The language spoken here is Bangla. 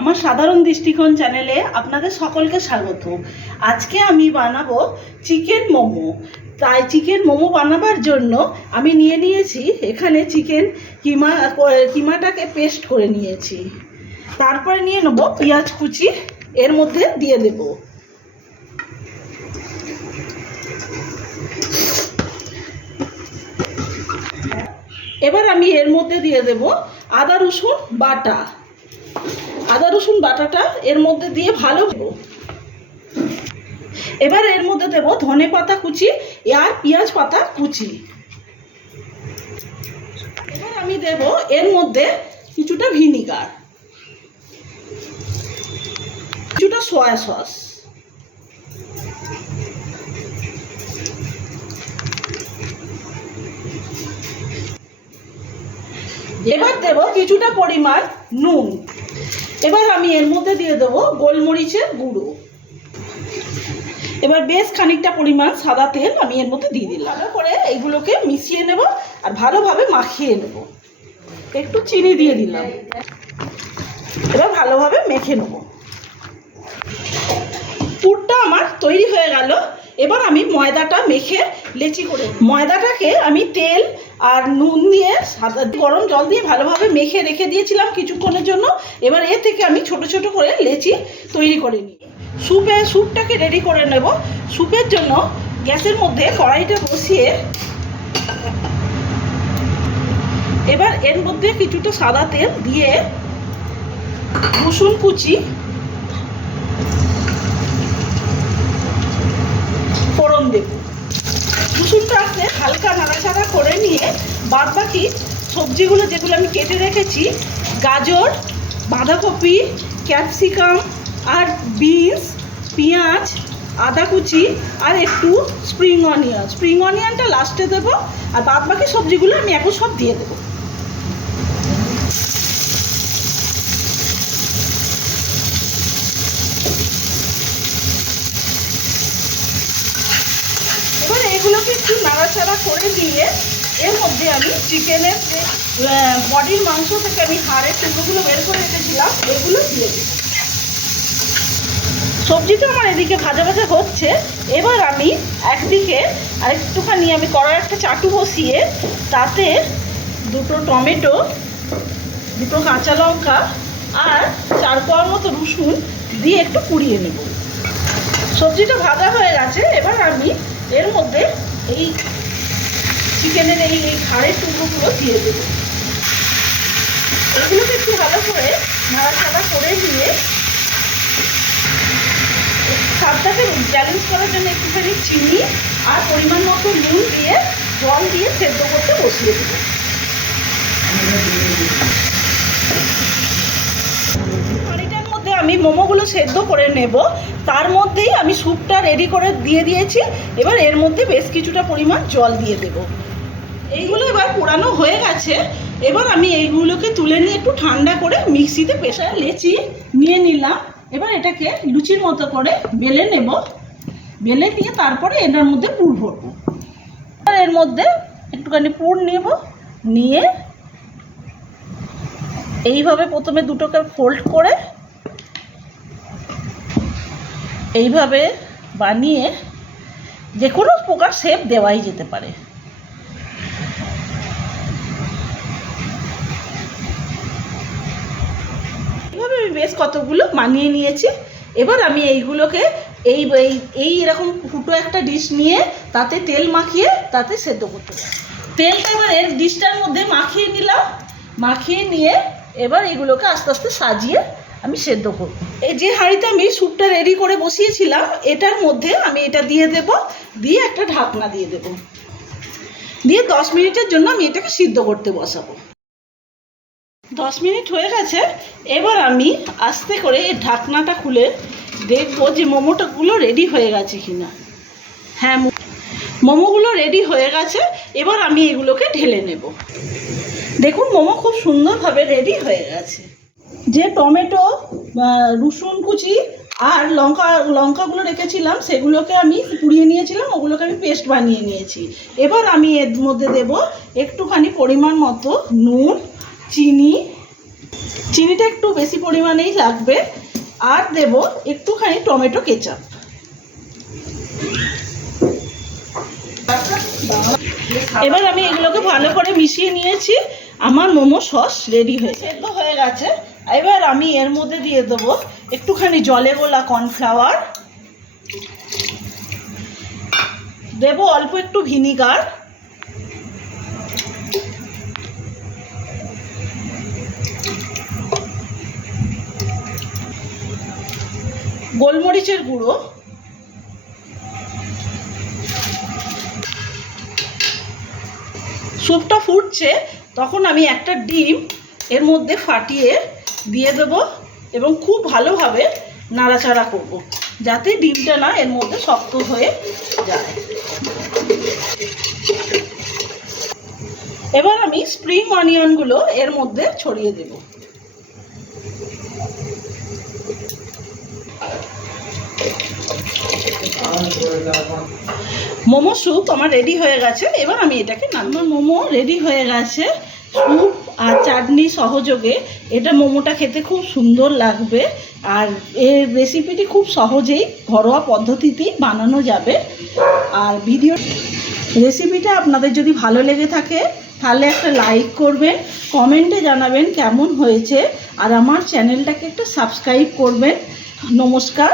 আমার সাধারণ দৃষ্টিকোণ চ্যানেলে আপনাদের সকলকে স্বাগত। আজকে আমি বানাবো চিকেন মোমো। তাই চিকেন মোমো বানাবার জন্য আমি নিয়ে নিয়েছি এখানে চিকেন কিমাটাকে পেস্ট করে নিয়েছি। তারপরে নিয়ে নেবো পেঁয়াজ কুচি, এর মধ্যে দিয়ে দেব। এবার আমি এর মধ্যে দিয়ে দেব আদা রসুন বাটা। আদা রসুন বাটাটা এর মধ্যে দিয়ে ভালো। এবার এর মধ্যে দেব ধনে পাতা কুচি আর পেঁয়াজ পাতা কুচি। এবার আমি দেব এর মধ্যে কিছুটা ভিনিগার, কিছুটা সয়া সস, এবার দেব কিছুটা পরিমাণ নুন। এবার আমি এর মধ্যে দিয়ে দেবো গোলমরিচের গুঁড়ো। এবার বেশ খানিকটা পরিমাণ সাদা তেল আমি এর মধ্যে দিয়ে দিলাম। ভালো করে এইগুলোকে মিশিয়ে নেব আর ভালোভাবে মাখিয়ে নেব। একটু চিনি দিয়ে দিলাম। এবার ভালোভাবে মেখে নেব। পুরটা আমার তৈরি হয়ে গেল। এবার আমি ময়দাটা মেখে লেচি করে, ময়দাটাকে আমি তেল আর নুন দিয়ে সাদা গরম জল দিয়ে ভালোভাবে মেখে রেখে দিয়েছিলাম কিছুক্ষণের জন্য। এবার এর থেকে আমি ছোট ছোট করে লেচি তৈরি করে নিই। স্যুপটাকে রেডি করে নেব। স্যুপের জন্য গ্যাসের মধ্যে কড়াইটা বসিয়ে এবার এর মধ্যে কিছুটা সাদা তেল দিয়ে রসুন কুচি, ফোড়ন দেব। রসুনটাকে হালকা নাড়াচাড়া করে নিয়ে বাদ বাকি সবজিগুলো যেগুলো আমি কেটে রেখেছি, গাজর, বাঁধাকপি, ক্যাপসিকাম আর বিনস, পেঁয়াজ, আদা কুচি আর একটু স্প্রিং অনিয়নটা লাস্টে দেবো। আর বাদ বাকি সবজিগুলো আমি এখন সব দিয়ে দেবো। এবার এগুলোকে একটু নাড়াচাড়া করে দিয়ে এর মধ্যে আমি চিকেনের যে বডির মাংস থেকে আমি হাড়ের টুকরোগুলো বের করে রেখেছিলাম এগুলো দিয়ে দেবো। সবজিটা আমার এদিকে ভাজা ভাজা হচ্ছে। এবার আমি একদিকে আরেকটুখানি আমি কড়াই একটা চাটু বসিয়ে তাতে দুটো টমেটো, দুটো কাঁচা লঙ্কা আর 4 কোয়ার মতো রসুন দিয়ে একটু পুড়িয়ে নেব। সবজিটা ভাজা হয়ে গেছে। এবার আমি এর মধ্যে এই চিকেনের এই হাড়ের টুকরোগুলো দিয়ে দেবো। এগুলোকে একটু ভালো করে নাড়াচাড়া করে দিয়ে স্বাদটাকে ব্যালেন্স করার জন্য একটুখানি চিনি আর পরিমাণ মতো নুন দিয়ে জল দিয়ে সেদ্ধ করতে বসিয়ে দেব। পানিটার মধ্যে আমি মোমোগুলো সেদ্ধ করে নেব। তার মধ্যেই আমি স্যুপটা রেডি করে দিয়ে দিয়েছি। এবার এর মধ্যে বেশ কিছুটা পরিমাণ জল দিয়ে দেব। এইগুলো এবার পোড়ানো হয়ে গেছে। এবার আমি এইগুলোকে তুলে নিয়ে একটু ঠান্ডা করে মিক্সিতে পেশায় লেচি নিয়ে নিলাম। এবার এটাকে লুচির মতো করে বেলে নেব। বেলে দিয়ে তারপরে এটার মধ্যে পুর ভরবো। এর মধ্যে একটুখানি পুর নেব, নিয়ে এইভাবে প্রথমে দুটোকে ফোল্ড করে এইভাবে বানিয়ে যে কোনো প্রকার শেপ দেওয়াই যেতে পারে। এইভাবে আমি বেশ কতগুলো বানিয়ে নিয়েছি। এবার আমি এইগুলোকে এই এরকম ফুটো একটা ডিশ নিয়ে তাতে তেল মাখিয়ে তাতে সেদ্ধ করতে পারি। তেলটা এবার এর ডিশটার মধ্যে মাখিয়ে নিলাম। মাখিয়ে নিয়ে এবার এগুলোকে আস্তে আস্তে সাজিয়ে আমি সেদ্ধ করব। এই যে হাঁড়িতে আমি স্যুপটা রেডি করে বসিয়েছিলাম এটার মধ্যে আমি এটা দিয়ে দেব, দিয়ে একটা ঢাকনা দিয়ে দেব, দিয়ে 10 মিনিটের জন্য আমি এটাকে সিদ্ধ করতে বসাবো। 10 মিনিট হয়ে গেছে। এবার আমি আস্তে করে এই ঢাকনাটা খুলে দেখবো যে মোমোটাগুলো রেডি হয়ে গেছে কিনা। হ্যাঁ, মোমোগুলো রেডি হয়ে গেছে। এবার আমি এগুলোকে ঢেলে নেব। দেখুন মোমো খুব সুন্দরভাবে রেডি হয়ে গেছে। যে টমেটো, রসুন কুচি আর লঙ্কাগুলো রেখেছিলাম সেগুলোকে আমি পুড়িয়ে নিয়েছিলাম, ওগুলোকে আমি পেস্ট বানিয়ে নিয়েছি। এবার আমি এর মধ্যে দেব একটুখানি পরিমাণ মতো নুন, চিনি চিনিটা একটু বেশি পরিমাণেই লাগবে। আর দেব একটুখানি টমেটো কেচাপ। এবার আমি এগুলোকে ভালো করে মিশিয়ে নিয়েছি। আমার মোমো সস রেডি সেদ্ধ হয়ে গেছে। এবার আমি এর মধ্যে দিয়ে দেবো একটুখানি জলে গোলা কর্নফ্লাওয়ার, দেব অল্প একটু ভিনিগার, গোলমরিচের গুঁড়ো, স্যুপটা ফুটছে তখন আমি একটা ডিম এর মধ্যে ফাটিয়ে দিয়ে দেব এবং খুব ভালোভাবে নাড়াচাড়া করব যাতে ডিমটা না এর মধ্যে শক্ত হয়ে যায়। এবার আমি স্প্রিং অনিয়নগুলো এর মধ্যে ছড়িয়ে দেব। মোমো স্যুপ আমার রেডি হয়ে গেছে। এবার আমি এটাকে আমার মোমো রেডি হয়ে গেছে। স্যুপ আর চাটনি সহযোগে এটা মোমোটা খেতে খুব সুন্দর লাগবে। আর এই রেসিপিটি খুব সহজেই ঘরোয়া পদ্ধতিতেই বানানো যাবে। আর রেসিপিটা আপনাদের যদি ভালো লেগে থাকে তাহলে একটা লাইক করবেন, কমেন্টে জানাবেন কেমন হয়েছে, আর আমার চ্যানেলটাকে একটা সাবস্ক্রাইব করবেন। নমস্কার।